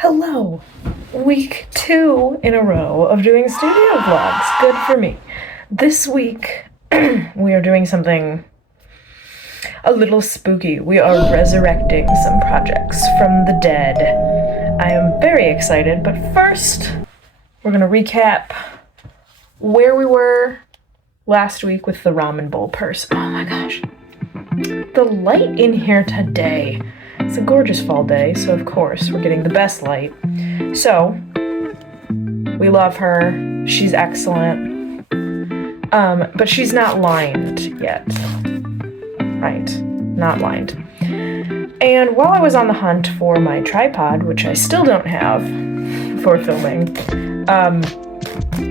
Hello! Week 2 in a row of doing studio vlogs. Good for me. This week, we are doing something a little spooky. We are resurrecting some projects from the dead. I am very excited, but first, we're gonna recap where we were last week with the ramen bowl purse. Oh my gosh. The light in here today. It's a gorgeous fall day, so of course we're getting the best light. So, we love her. She's excellent. But she's not lined yet. Right, not lined. And while I was on the hunt for my tripod, which I still don't have for filming,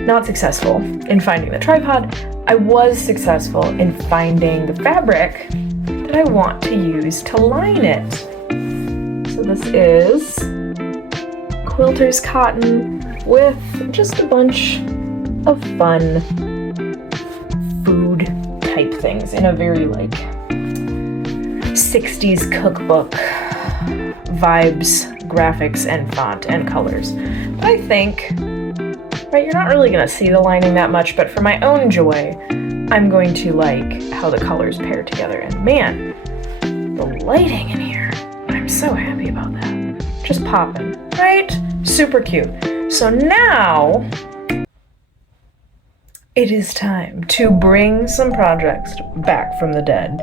not successful in finding the tripod, I was successful in finding the fabric that I want to use to line it. So this is quilter's cotton with just a bunch of fun food type things in a very like 60s cookbook vibes, graphics and font and colors. But I think, right, you're not really gonna see the lining that much, but for my own joy, I'm going to like how the colors pair together. And man, the lighting in here, I'm so happy about that. Just popping, right? Super cute. So now, it is time to bring some projects back from the dead.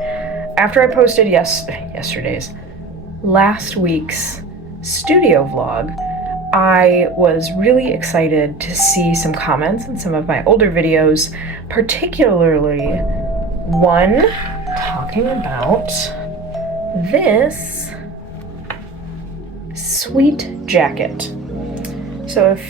After I posted last week's studio vlog, I was really excited to see some comments in some of my older videos, particularly one talking about this sweet jacket. So if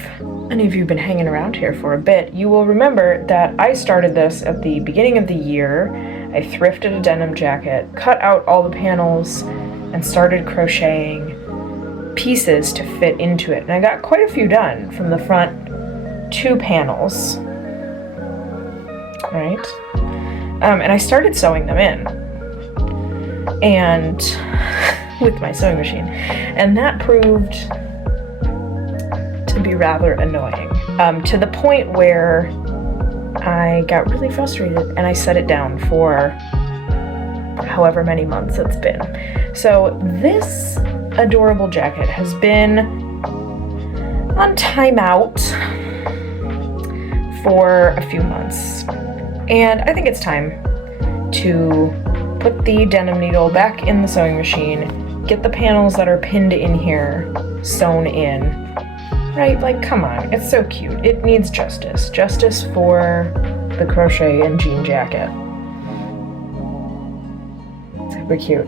any of you have been hanging around here for a bit, you will remember that I started this at the beginning of the year. I thrifted a denim jacket, cut out all the panels, and started crocheting pieces to fit into it. And I got quite a few done from the front 2 panels, right? And I started sewing them in, and with my sewing machine, and that proved to be rather annoying, to the point where I got really frustrated and I set it down for however many months it's been. So this adorable jacket has been on timeout for a few months, and I think it's time to put the denim needle back in the sewing machine, get the panels that are pinned in here sewn in, right? Like, come on, it's so cute. It needs justice. Justice for the crochet and jean jacket. Super cute.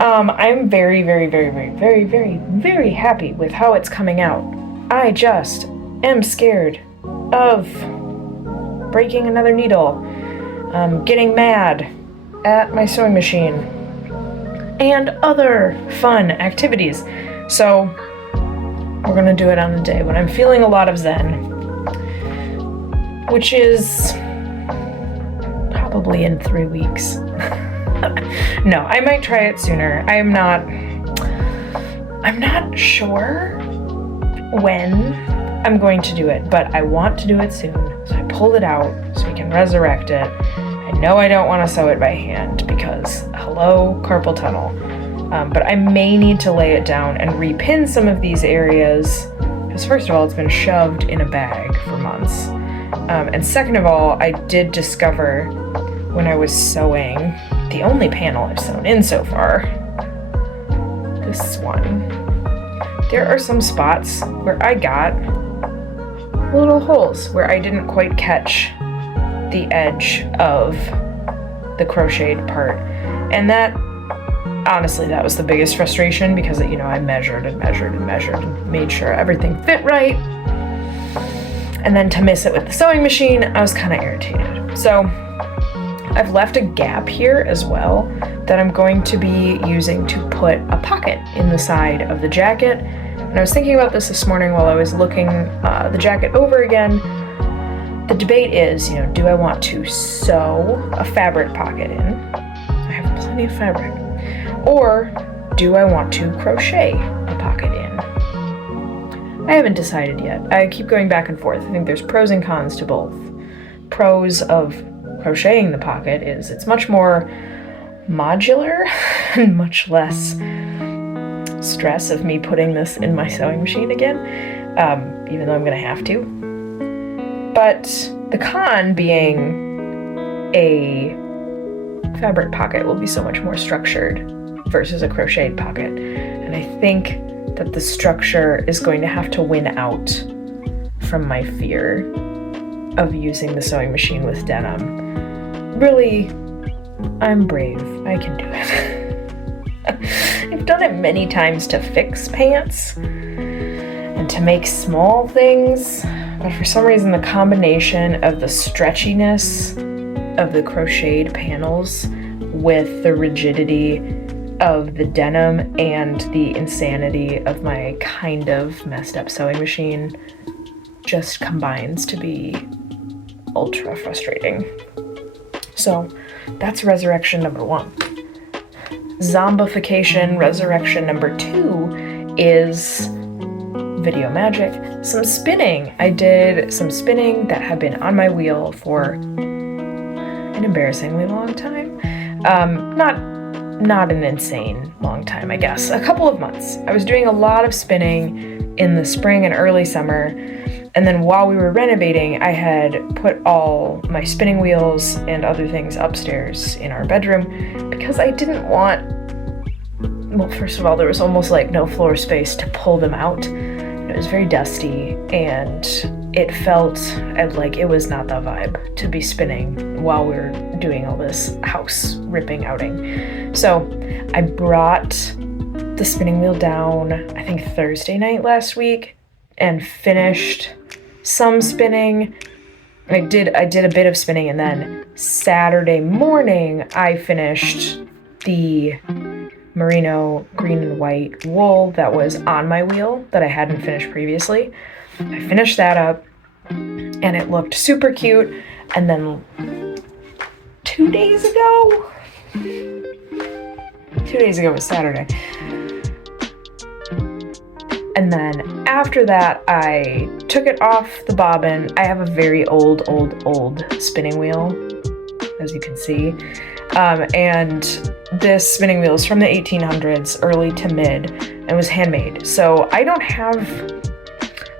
I'm very, very, very, very, very, very, very happy with how it's coming out. I just am scared of breaking another needle, getting mad at my sewing machine, and other fun activities. So we're gonna do it on a day when I'm feeling a lot of zen, which is probably in 3 weeks. No, I might try it sooner. I'm not sure when I'm going to do it, but I want to do it soon. So I pulled it out so we can resurrect it. I know I don't want to sew it by hand because, hello, carpal tunnel. But I may need to lay it down and repin some of these areas, because first of all, it's been shoved in a bag for months. And second of all, I did discover when I was sewing the only panel I've sewn in so far, this one, there are some spots where I got little holes where I didn't quite catch the edge of the crocheted part. And that, honestly, that was the biggest frustration because, you know, I measured and measured and measured and made sure everything fit right. And then to miss it with the sewing machine, I was kind of irritated. So I've left a gap here as well that I'm going to be using to put a pocket in the side of the jacket. And I was thinking about this morning while I was looking the jacket over again. The debate is, you know, do I want to sew a fabric pocket in? I have plenty of fabric. Or do I want to crochet a pocket in? I haven't decided yet. I keep going back and forth. I think there's pros and cons to both. Pros of crocheting the pocket is it's much more modular and much less stress of me putting this in my sewing machine again, even though I'm gonna have to. But the con being a fabric pocket will be so much more structured versus a crocheted pocket. And I think that the structure is going to have to win out from my fear of using the sewing machine with denim. Really, I'm brave. I can do it. I've done it many times to fix pants and to make small things, but for some reason the combination of the stretchiness of the crocheted panels with the rigidity of the denim and the insanity of my kind of messed up sewing machine just combines to be ultra frustrating. So that's resurrection number 1. Zombification resurrection number 2 is video magic, some spinning. I did some spinning that had been on my wheel for an embarrassingly long time. Not an insane long time, I guess. A couple of months. I was doing a lot of spinning in the spring and early summer, and then while we were renovating, I had put all my spinning wheels and other things upstairs in our bedroom because I didn't want, well, first of all, there was almost like no floor space to pull them out. It was very dusty, and it felt like it was not the vibe to be spinning while we were doing all this house ripping outing. So I brought the spinning wheel down, I think Thursday night last week, and finished some spinning. I did a bit of spinning, and then Saturday morning I finished the merino green and white wool that was on my wheel that I hadn't finished previously. I finished that up and it looked super cute. And then 2 days ago was Saturday. And then after that, I took it off the bobbin. I have a very old spinning wheel, as you can see. And this spinning wheel is from the 1800s, early to mid, and was handmade. So I don't have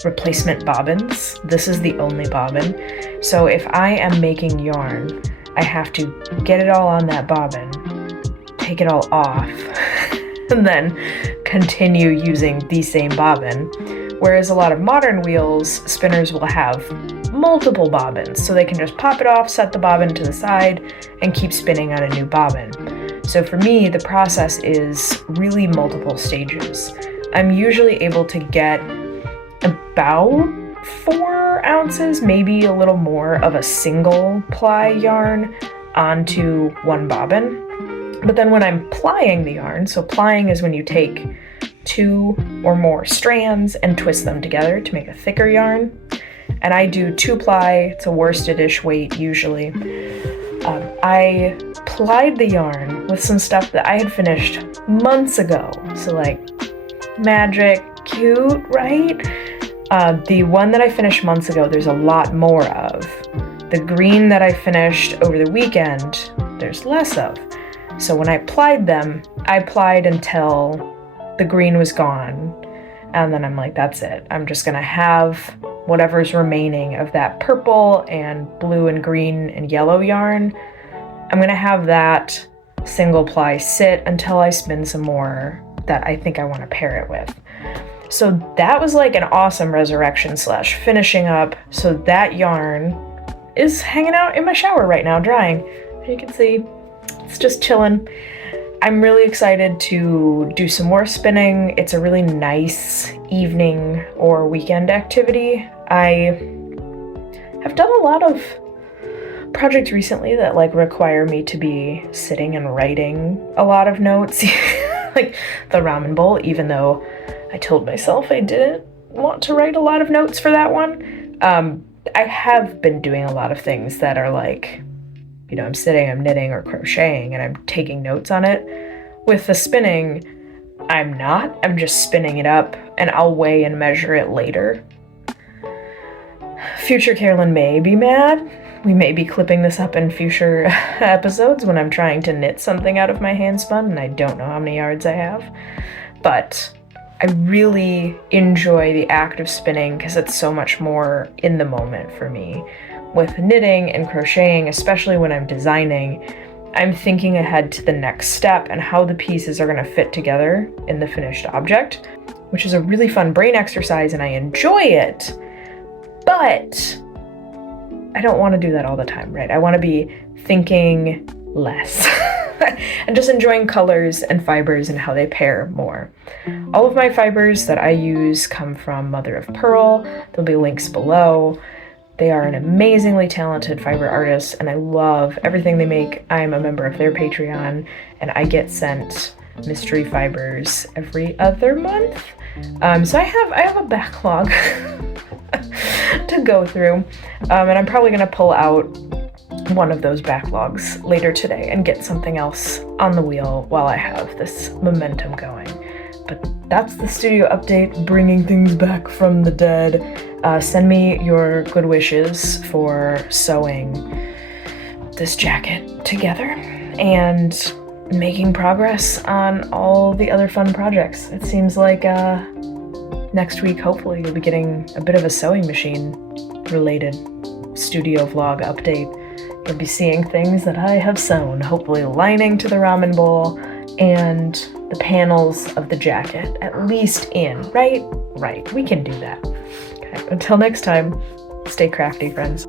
replacement bobbins. This is the only bobbin. So if I am making yarn, I have to get it all on that bobbin, take it all off, and then continue using the same bobbin. Whereas a lot of modern wheels, spinners will have multiple bobbins, so they can just pop it off, set the bobbin to the side, and keep spinning on a new bobbin. So for me, the process is really multiple stages. I'm usually able to get about 4 ounces, maybe a little more, of a single ply yarn onto one bobbin. But then when I'm plying the yarn, so plying is when you take 2 or more strands and twist them together to make a thicker yarn. And I do 2-ply, it's a worsted-ish weight usually. I plied the yarn with some stuff that I had finished months ago. So like magic, cute, right? The one that I finished months ago, there's a lot more of. The green that I finished over the weekend, there's less of. So when I plied them, I plied until the green was gone. And then I'm like, that's it. I'm just gonna have whatever's remaining of that purple and blue and green and yellow yarn. I'm gonna have that single ply sit until I spin some more that I think I wanna pair it with. So that was like an awesome resurrection / finishing up. So that yarn is hanging out in my shower right now, drying. As you can see, it's just chilling. I'm really excited to do some more spinning. It's a really nice evening or weekend activity. I have done a lot of projects recently that like require me to be sitting and writing a lot of notes, like the ramen bowl, even though I told myself I didn't want to write a lot of notes for that one. I have been doing a lot of things that are like, you know, I'm sitting, I'm knitting or crocheting, and I'm taking notes on it. With the spinning, I'm not. I'm just spinning it up, and I'll weigh and measure it later. Future Carolyn may be mad. We may be clipping this up in future episodes when I'm trying to knit something out of my handspun, and I don't know how many yards I have. But I really enjoy the act of spinning because it's so much more in the moment for me. With knitting and crocheting, especially when I'm designing, I'm thinking ahead to the next step and how the pieces are going to fit together in the finished object, which is a really fun brain exercise and I enjoy it. But I don't want to do that all the time, right? I want to be thinking less and just enjoying colors and fibers and how they pair more. All of my fibers that I use come from Mother of Pearl. There'll be links below. They are an amazingly talented fiber artist and I love everything they make. I'm a member of their Patreon and I get sent mystery fibers every other month. So I have a backlog to go through, and I'm probably going to pull out one of those backlogs later today and get something else on the wheel while I have this momentum going. But that's the studio update, bringing things back from the dead. Send me your good wishes for sewing this jacket together and making progress on all the other fun projects. It seems like next week, hopefully, you'll be getting a bit of a sewing machine related studio vlog update. You'll be seeing things that I have sewn, hopefully lining to the ramen bowl and the panels of the jacket, at least in, right? Right, we can do that. Okay, until next time, stay crafty, friends.